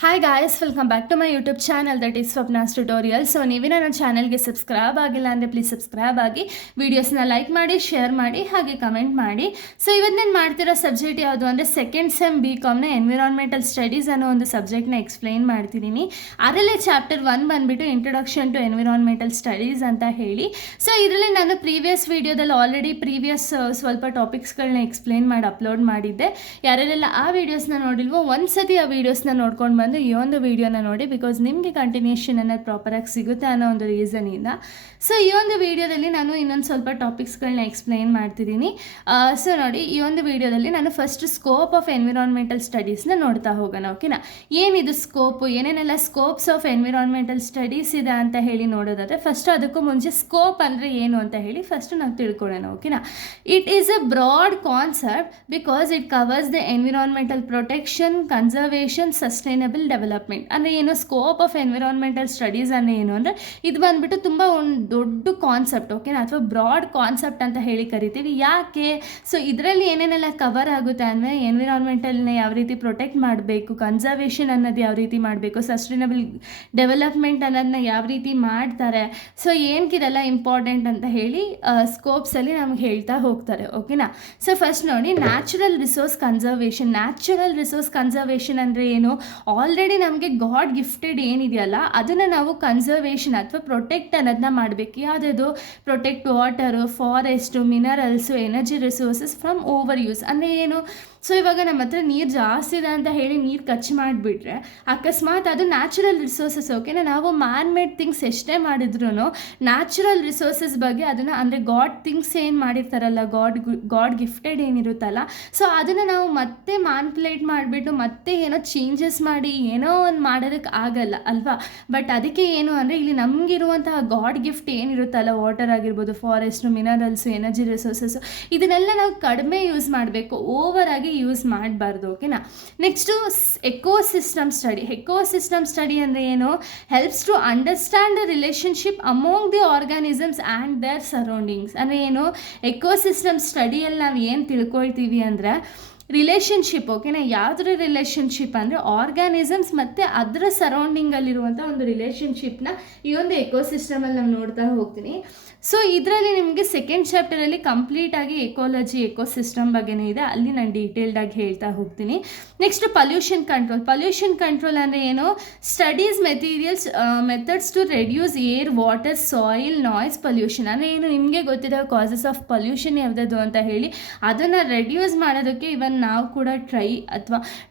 Hi guys, welcome back to my YouTube channel that is Swapna's tutorial. So ನೀವೇ ನನ್ನ ಚಾನಲ್ಗೆ subscribe ಆಗಿಲ್ಲ ಅಂದರೆ ಪ್ಲೀಸ್ ಸಬ್ಸ್ಕ್ರೈಬ್ ಆಗಿ, ವೀಡಿಯೋಸ್ನ ಲೈಕ್ ಮಾಡಿ, ಶೇರ್ ಮಾಡಿ, ಹಾಗೆ ಕಮೆಂಟ್ ಮಾಡಿ. ಸೊ ಇವತ್ತು ನಾನು ಮಾಡ್ತಿರೋ ಸಬ್ಜೆಕ್ಟ್ ಯಾವುದು ಅಂದರೆ ಸೆಕೆಂಡ್ ಸೆಮ್ BComನ ಎನ್ವಿರಾನ್ಮೆಂಟಲ್ ಸ್ಟಡೀಸ್ ಅನ್ನೋ ಒಂದು ಸಬ್ಜೆಕ್ಟ್ನ ಎಕ್ಸ್ಪ್ಲೈನ್ ಮಾಡ್ತಿದ್ದೀನಿ. ಅದರಲ್ಲೇ ಚಾಪ್ಟರ್ 1 ಬಂದುಬಿಟ್ಟು ಇಂಟ್ರೊಡಕ್ಷನ್ ಟು ಎನ್ವಿರಾನ್ಮೆಂಟಲ್ ಸ್ಟಡೀಸ್ ಅಂತ ಹೇಳಿ. ಸೊ ಇದರಲ್ಲಿ ನಾನು ಪ್ರೀವಿಯಸ್ ವೀಡಿಯೋದಲ್ಲಿ ಆಲ್ರೆಡಿ ಸ್ವಲ್ಪ ಟಾಪಿಕ್ಸ್ಗಳನ್ನ ಎಕ್ಸ್ಪ್ಲೈನ್ ಮಾಡಿ ಅಪ್ಲೋಡ್ ಮಾಡಿದ್ದೆ. ಯಾರೆಲ್ಲ ಆ ವೀಡಿಯೋಸ್ನ ನೋಡಿಲ್ವೋ ಒಂದ್ಸತಿ ಆ ವೀಡಿಯೋಸ್ನ ನೋಡ್ಕೊಂಡು ಬಂದು ಈ ಒಂದು ವಿಡಿಯೋನ ನೋಡಿ, ಬಿಕಾಸ್ ನಿಮಗೆ ಕಂಟಿನ್ಯೂಷನ್ ಅನ್ನೋದು ಪ್ರಾಪರಾಗಿ ಸಿಗುತ್ತೆ ಅನ್ನೋ ಒಂದು ರೀಸನಿಂದ. ಸೊ ಈ ಒಂದು ವಿಡಿಯೋದಲ್ಲಿ ನಾನು ಇನ್ನೊಂದು ಸ್ವಲ್ಪ ಟಾಪಿಕ್ಸ್ಗಳನ್ನ ಎಕ್ಸ್ಪ್ಲೈನ್ ಮಾಡ್ತಿದ್ದೀನಿ. ಸೊ ನೋಡಿ, ಈ ಒಂದು ವಿಡಿಯೋದಲ್ಲಿ ನಾನು ಫಸ್ಟ್ ಸ್ಕೋಪ್ ಆಫ್ ಎನ್ವಿರಾನ್ಮೆಂಟಲ್ ಸ್ಟಡೀಸ್ನ ನೋಡ್ತಾ ಹೋಗೋಣ. ಓಕೆನಾ? ಏನಿದು ಸ್ಕೋಪು, ಏನೇನೆಲ್ಲ ಸ್ಕೋಪ್ಸ್ ಆಫ್ ಎನ್ವಿರಾನ್ಮೆಂಟಲ್ ಸ್ಟಡೀಸ್ ಇದೆ ಅಂತ ಹೇಳಿ ನೋಡೋದಾದರೆ, ಫಸ್ಟ್ ಅದಕ್ಕೂ ಮುಂಚೆ ಸ್ಕೋಪ್ ಅಂದರೆ ಏನು ಅಂತ ಹೇಳಿ ಫಸ್ಟ್ ನಾವು ತಿಳ್ಕೊಳ್ಳೋಣ. ಓಕೆನಾ? It is a broad concept because it covers the environmental protection, conservation, sustainable development. ಅಂದರೆ ಏನು ಸ್ಕೋಪ್ ಆಫ್ ಎನ್ವಿರಾನ್ಮೆಂಟಲ್ ಸ್ಟಡೀಸ್ ಅಂದರೆ ಏನು ಅಂದರೆ, ಇದು ಬಂದುಬಿಟ್ಟು ತುಂಬ ಒಂದು ದೊಡ್ಡ ಕಾನ್ಸೆಪ್ಟ್. ಓಕೆನಾ? ಅಥವಾ ಬ್ರಾಡ್ ಕಾನ್ಸೆಪ್ಟ್ ಅಂತ ಹೇಳಿ ಕರಿತೀವಿ. ಯಾಕೆ? ಸೊ ಇದರಲ್ಲಿ ಏನೇನೆಲ್ಲ ಕವರ್ ಆಗುತ್ತೆ ಅಂದರೆ, ಎನ್ವಿರಾನ್ಮೆಂಟಲ್ನ ಯಾವ ರೀತಿ ಪ್ರೊಟೆಕ್ಟ್ ಮಾಡಬೇಕು, ಕನ್ಸರ್ವೇಷನ್ ಅನ್ನೋದು ಯಾವ ರೀತಿ ಮಾಡಬೇಕು, ಸಸ್ಟೈನಬಲ್ ಡೆವಲಪ್ಮೆಂಟ್ ಅನ್ನೋದನ್ನ ಯಾವ ರೀತಿ ಮಾಡ್ತಾರೆ, ಸೊ ಏನಕ್ಕಿದೆಲ್ಲ ಇಂಪಾರ್ಟೆಂಟ್ ಅಂತ ಹೇಳಿ ಸ್ಕೋಪ್ಸಲ್ಲಿ ನಮ್ಗೆ ಹೇಳ್ತಾ ಹೋಗ್ತಾರೆ. ಓಕೆನಾ? ಸೊ ಫಸ್ಟ್ ನೋಡಿ, natural resource conservation. Natural resource conservation ಅಂದರೆ ಏನು? ಆಲ್ರೆಡಿ ನಮಗೆ ಗಾಡ್ ಗಿಫ್ಟೆಡ್ ಏನಿದೆಯಲ್ಲ ಅದನ್ನು ನಾವು ಕನ್ಸರ್ವೇಷನ್ ಅಥವಾ ಪ್ರೊಟೆಕ್ಟ್ ಅನ್ನೋದನ್ನ ಮಾಡಬೇಕು. ಯಾವುದದು? Protect water, forest, minerals, energy resources from over use. ಅಂದರೆ ಏನು? ಸೊ ಇವಾಗ ನಮ್ಮ ಹತ್ರ ನೀರು ಜಾಸ್ತಿ ಇದೆ ಅಂತ ಹೇಳಿ ನೀರು ಖರ್ಚು ಮಾಡಿಬಿಟ್ರೆ ಅಕಸ್ಮಾತ್ ಅದು ನ್ಯಾಚುರಲ್ ರಿಸೋರ್ಸಸ್. ಓಕೆನಾ? ನಾವು ಮ್ಯಾನ್ ಮೇಡ್ ಥಿಂಗ್ಸ್ ಎಷ್ಟೇ ಮಾಡಿದ್ರು ನ್ಯಾಚುರಲ್ ರಿಸೋರ್ಸಸ್ ಬಗ್ಗೆ ಅದನ್ನು, ಅಂದರೆ ಗಾಡ್ ಥಿಂಗ್ಸ್ ಏನು ಮಾಡಿರ್ತಾರಲ್ಲ, ಗಾಡ್ ಗಿಫ್ಟೆಡ್ ಏನಿರುತ್ತಲ್ಲ, ಸೊ ಅದನ್ನು ನಾವು ಮತ್ತೆ ಮ್ಯಾನ್ಪುಲೇಟ್ ಮಾಡಿಬಿಟ್ಟು ಮತ್ತೆ ಏನೋ ಚೇಂಜಸ್ ಮಾಡಿ ಏನೋ ಒಂದು ಮಾಡೋದಕ್ಕೆ ಆಗಲ್ಲ ಅಲ್ವಾ? ಬಟ್ ಅದಕ್ಕೆ ಏನು ಅಂದರೆ, ಇಲ್ಲಿ ನಮಗಿರುವಂತಹ ಗಾಡ್ ಗಿಫ್ಟ್ ಏನಿರುತ್ತಲ್ಲ, ವಾಟರ್ ಆಗಿರ್ಬೋದು, ಫಾರೆಸ್ಟು, ಮಿನರಲ್ಸು, ಎನರ್ಜಿ ರಿಸೋರ್ಸಸ್ಸು, ಇದನ್ನೆಲ್ಲ ನಾವು ಕಡಿಮೆ ಯೂಸ್ ಮಾಡಬೇಕು, ಓವರ್ ಆಗಿ ಯೂಸ್ ಮಾಡಬಾರ್ದು. ಓಕೆನಾ? Next ecosystem study. Ecosystem study ಅಂದರೆ ಏನು? Helps to understand the relationship among the organisms and their surroundings. ಅಂದರೆ ಏನು? ಎಕೋಸಿಸ್ಟಮ್ ಸ್ಟಡಿಯಲ್ಲಿ ನಾವು ಏನು ತಿಳ್ಕೊಳ್ತೀವಿ ಅಂದರೆ ರಿಲೇಷನ್ಶಿಪ್. ಓಕೆನಾ? ಯಾವುದ್ರ ರಿಲೇಷನ್ಶಿಪ್ ಅಂದರೆ ಆರ್ಗ್ಯಾನಿಸಮ್ಸ್ ಮತ್ತು ಅದರ ಸರೌಂಡಿಂಗಲ್ಲಿರುವಂಥ ಒಂದು ರಿಲೇಷನ್ಶಿಪ್ನ ಈ ಒಂದು ಎಕೋಸಿಸ್ಟಮಲ್ಲಿ ನಾವು ನೋಡ್ತಾ ಹೋಗ್ತೀನಿ. ಸೊ ಇದರಲ್ಲಿ ನಿಮಗೆ ಸೆಕೆಂಡ್ ಚಾಪ್ಟರಲ್ಲಿ ಕಂಪ್ಲೀಟಾಗಿ ಎಕೋಲಜಿ, ಎಕೋಸಿಸ್ಟಮ್ ಬಗ್ಗೆನೇ ಇದೆ, ಅಲ್ಲಿ ನಾನು ಡೀಟೇಲ್ಡಾಗಿ ಹೇಳ್ತಾ ಹೋಗ್ತೀನಿ. Next pollution control. Pollution control ಅಂದರೆ ಏನು? Studies methods to reduce air, water, soil, noise pollution. ಅಂದರೆ ಏನು? ನಿಮಗೆ ಗೊತ್ತಿದೆ ಕಾಸಸ್ ಆಫ್ ಪಲ್ಯೂಷನ್ ಯಾವುದದು ಅಂತ ಹೇಳಿ, ಅದನ್ನು ರೆಡ್ಯೂಸ್ ಮಾಡೋದಕ್ಕೆ ನಾವು ಕೂಡ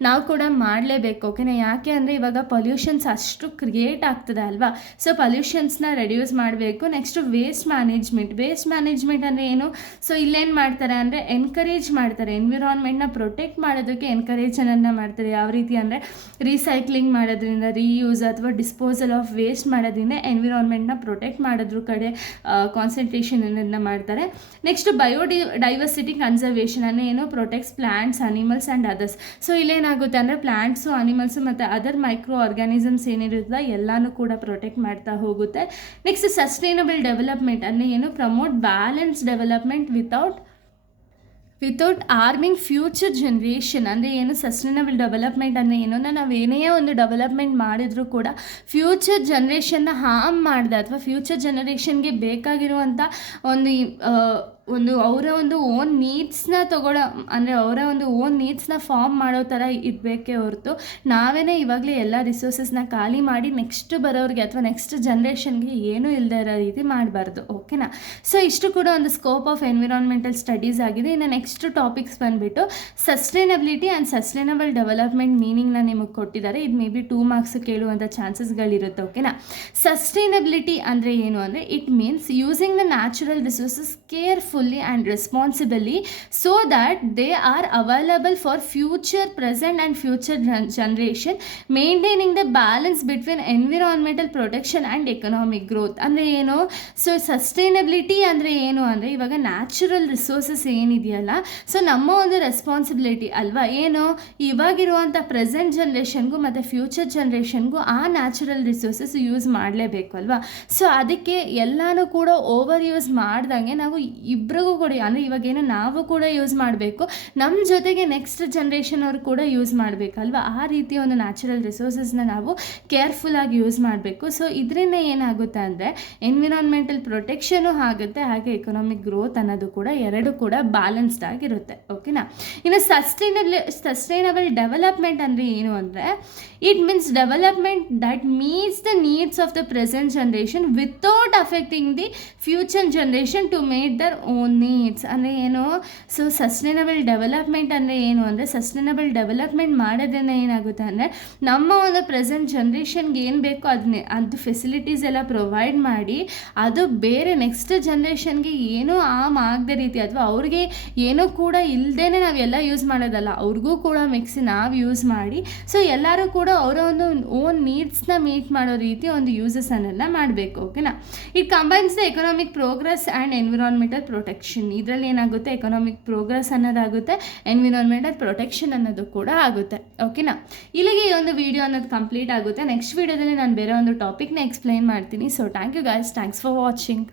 ನಾವು ಕೂಡ ಮಾಡಲೇಬೇಕು. ಓಕೆನಾ? ಯಾಕೆ ಅಂದರೆ ಇವಾಗ ಪಲ್ಯೂಷನ್ಸ್ ಅಷ್ಟು ಕ್ರಿಯೇಟ್ ಆಗ್ತದೆ ಅಲ್ವಾ? ಸೊ ಪಲ್ಯೂಷನ್ಸ್ನ ರೆಡ್ಯೂಸ್ ಮಾಡಬೇಕು. ನೆಕ್ಸ್ಟು ವೇಸ್ಟ್ ಮ್ಯಾನೇಜ್ಮೆಂಟ್ ಅಂದರೆ ಏನು? ಸೊ ಇಲ್ಲೇನು ಮಾಡ್ತಾರೆ ಅಂದರೆ ಎನ್ಕರೇಜ್ ಮಾಡ್ತಾರೆ, ಎನ್ವಿರಾನ್ಮೆಂಟ್ನ ಪ್ರೊಟೆಕ್ಟ್ ಮಾಡೋದಕ್ಕೆ ಎನ್ಕರೇಜ್ ಅನ್ನೋದನ್ನ ಮಾಡ್ತಾರೆ. ಯಾವ ರೀತಿ ಅಂದರೆ ರೀಸೈಕ್ಲಿಂಗ್ ಮಾಡೋದ್ರಿಂದ, ರೀಯೂಸ್ ಅಥವಾ ಡಿಸ್ಪೋಸಲ್ ಆಫ್ ವೇಸ್ಟ್ ಮಾಡೋದ್ರಿಂದ ಎನ್ವಿರಾನ್ಮೆಂಟ್ನ ಪ್ರೊಟೆಕ್ಟ್ ಮಾಡೋದ್ರ ಕಡೆ ಕಾನ್ಸಂಟ್ರೇಷನ್ ಅನ್ನೋದನ್ನ ಮಾಡ್ತಾರೆ. ನೆಕ್ಸ್ಟ್ ಡೈವರ್ಸಿಟಿ ಕನ್ಸರ್ವೇಷನ್ ಅಂದರೆ ಏನು? Protects plants, animals and others. So ಇಲ್ಲೇನಾಗುತ್ತೆ ಅಂದರೆ ಪ್ಲಾಂಟ್ಸು, ಅನಿಮಲ್ಸು ಮತ್ತು ಅದರ್ ಮೈಕ್ರೋ ಆರ್ಗ್ಯಾನಿಸಮ್ಸ್ ಏನಿರುತ್ತೆ ಎಲ್ಲನೂ ಕೂಡ ಪ್ರೊಟೆಕ್ಟ್ ಮಾಡ್ತಾ ಹೋಗುತ್ತೆ. ನೆಕ್ಸ್ಟ್ ಸಸ್ಟೈನಬಲ್ ಡೆವಲಪ್ಮೆಂಟ್ ಅಂದರೆ ಏನು? Promote balance development without harming future generation. ಅಂದರೆ ಏನು? ಸಸ್ಟೈನಬಲ್ ಡೆವಲಪ್ಮೆಂಟ್ ಅಂದರೆ ಏನು ಅಂದರೆ, ನಾವು ಏನೇ ಒಂದು ಡೆವಲಪ್ಮೆಂಟ್ ಮಾಡಿದರೂ ಕೂಡ ಫ್ಯೂಚರ್ ಜನ್ರೇಷನ್ನ ಹಾರ್ಮ್ ಮಾಡಿದೆ ಅಥವಾ ಫ್ಯೂಚರ್ ಜನ್ರೇಷನ್ಗೆ ಬೇಕಾಗಿರುವಂಥ ಅವರ ಒಂದು ಓನ್ ನೀಡ್ಸ್ನ ಅಂದರೆ ಅವರ ಒಂದು ಓನ್ ನೀಡ್ಸ್ನ ಫಾರ್ಮ್ ಮಾಡೋ ಥರ ಇರಬೇಕೇ ಹೊರತು ನಾವೇ ಇವಾಗಲೇ ಎಲ್ಲ ರಿಸೋರ್ಸಸ್ನ ಖಾಲಿ ಮಾಡಿ ನೆಕ್ಸ್ಟ್ ಬರೋರಿಗೆ ಅಥವಾ ನೆಕ್ಸ್ಟ್ ಜನ್ರೇಷನ್ಗೆ ಏನೂ ಇಲ್ಲದೆ ಇರೋ ರೀತಿ ಮಾಡಬಾರ್ದು. ಓಕೆನಾ? ಸೊ ಇಷ್ಟು ಕೂಡ ಒಂದು ಸ್ಕೋಪ್ ಆಫ್ ಎನ್ವಿರಾನ್ಮೆಂಟಲ್ ಸ್ಟಡೀಸ್ ಆಗಿದೆ. ಇನ್ನು ನೆಕ್ಸ್ಟ್ ಟಾಪಿಕ್ಸ್ ಬಂದುಬಿಟ್ಟು ಸಸ್ಟೈನಬಿಲಿಟಿ ಆ್ಯಂಡ್ ಸಸ್ಟೈನಬಲ್ ಡೆವಲಪ್ಮೆಂಟ್ ಮೀನಿಂಗ್ನ ನಿಮಗೆ ಕೊಟ್ಟಿದ್ದಾರೆ. ಇದು ಮೇ ಬಿ 2 ಮಾರ್ಕ್ಸ್ ಕೇಳುವಂಥ ಚಾನ್ಸಸ್ಗಳಿರುತ್ತೆ. ಓಕೆನಾ? ಸಸ್ಟೈನಬಿಲಿಟಿ ಅಂದರೆ ಏನು ಅಂದರೆ, it means using the natural resources careful and responsibly so that they are available for present and future generation, maintaining the balance between environmental protection and economic growth. ಅಂದರೆ ಏನು? So sustainability ಅಂದರೆ ಏನು ಅಂದರೆ, ಇವಾಗ natural resources ಏನಿದೆಯಲ್ಲ, so ನಮ್ಮ ಒಂದು responsibility ಅಲ್ವಾ? ಏನು? ಇವಾಗಿರುವಂಥ ಪ್ರೆಸೆಂಟ್ ಜನ್ರೇಷನ್ಗೂ ಮತ್ತು ಫ್ಯೂಚರ್ ಜನ್ರೇಷನ್ಗೂ ಆ ನ್ಯಾಚುರಲ್ ರಿಸೋರ್ಸಸ್ ಯೂಸ್ ಮಾಡಲೇಬೇಕು ಅಲ್ವಾ? ಸೊ ಅದಕ್ಕೆ ಎಲ್ಲನೂ ಕೂಡ ಓವರ್ ಯೂಸ್ ಮಾಡ್ದಂಗೆ ನಾವು ಇಬ್ಬರಿಗೂ ಕೂಡ, ಅಂದರೆ ಇವಾಗೇನು ನಾವು ಕೂಡ ಯೂಸ್ ಮಾಡಬೇಕು, ನಮ್ಮ ಜೊತೆಗೆ ನೆಕ್ಸ್ಟ್ ಜನ್ರೇಷನ್ ಅವರು ಕೂಡ ಯೂಸ್ ಮಾಡಬೇಕಲ್ವ. ಆ ರೀತಿ ಒಂದು ನ್ಯಾಚುರಲ್ ರಿಸೋರ್ಸಸ್ನ ನಾವು ಕೇರ್ಫುಲ್ಲಾಗಿ ಯೂಸ್ ಮಾಡಬೇಕು. ಸೊ ಇದರಿಂದ ಏನಾಗುತ್ತೆ ಅಂದರೆ ಎನ್ವಿರಾನ್ಮೆಂಟಲ್ ಪ್ರೊಟೆಕ್ಷನು ಆಗುತ್ತೆ, ಹಾಗೆ ಎಕನಾಮಿಕ್ ಗ್ರೋತ್ ಅನ್ನೋದು ಕೂಡ ಎರಡು ಕೂಡ ಬ್ಯಾಲೆನ್ಸ್ಡ್ ಆಗಿರುತ್ತೆ. ಓಕೆನಾ. ಇನ್ನು ಸಸ್ಟೈನಬಲ್ ಡೆವಲಪ್ಮೆಂಟ್ ಅಂದರೆ ಏನು ಅಂದರೆ it means development that meets the needs of the present generation without affecting the future generation to meet their own needs. ಅಂದರೆ ಏನು, ಸೊ ಸಸ್ಟೈನಬಲ್ ಡೆವಲಪ್ಮೆಂಟ್ ಅಂದರೆ ಏನು ಅಂದರೆ ಸಸ್ಟೈನಬಲ್ ಡೆವಲಪ್ಮೆಂಟ್ ಮಾಡೋದ್ರಿಂದ ಏನಾಗುತ್ತೆ ಅಂದರೆ ನಮ್ಮ ಒಂದು ಪ್ರೆಸೆಂಟ್ ಜನ್ರೇಷನ್ಗೆ ಏನು ಬೇಕೋ ಅದು ಫೆಸಿಲಿಟೀಸ್ ಎಲ್ಲ ಪ್ರೊವೈಡ್ ಮಾಡಿ ಅದು ಬೇರೆ ನೆಕ್ಸ್ಟ್ ಜನ್ರೇಷನ್ಗೆ ಏನೂ ಆಗದೆ ರೀತಿ ಅಥವಾ ಅವ್ರಿಗೆ ಏನೂ ಕೂಡ ಇಲ್ಲದೇ ನಾವೆಲ್ಲ ಯೂಸ್ ಮಾಡೋದಲ್ಲ, ಅವ್ರಿಗೂ ಕೂಡ ಮಿಕ್ಸಿ ನಾವು ಯೂಸ್ ಮಾಡಿ ಸೊ ಎಲ್ಲರೂ ಕೂಡ ಅವರ ಒಂದು ಓನ್ ನೀಡ್ಸ್ನ ಮೀಟ್ ಮಾಡೋ ರೀತಿ ಒಂದು ಯೂಸಸನ್ನೆಲ್ಲ ಮಾಡಬೇಕು. ಓಕೆನಾ. It combines the economic progress and environmental protection. ಇದರಲ್ಲಿ ಏನಾಗುತ್ತೆ, ಎಕನಾಮಿಕ್ ಪ್ರೋಗ್ರೆಸ್ ಅನ್ನೋದಾಗುತ್ತೆ, ಎನ್ವಿರಾನ್ಮೆಂಟಲ್ ಪ್ರೊಟೆಕ್ಷನ್ ಅನ್ನೋದು ಕೂಡ ಆಗುತ್ತೆ. ಓಕೆನಾ. ಇಲ್ಲಿಗೆ ಈ ಒಂದು ವಿಡಿಯೋ ಅನ್ನೋದು ಕಂಪ್ಲೀಟ್ ಆಗುತ್ತೆ. ನೆಕ್ಸ್ಟ್ ವಿಡಿಯೋದಲ್ಲಿ ನಾನು ಬೇರೆ ಒಂದು ಟಾಪಿಕ್ನ ಎಕ್ಸ್ಪ್ಲೈನ್ ಮಾಡ್ತೀನಿ. So thank you guys, thanks for watching.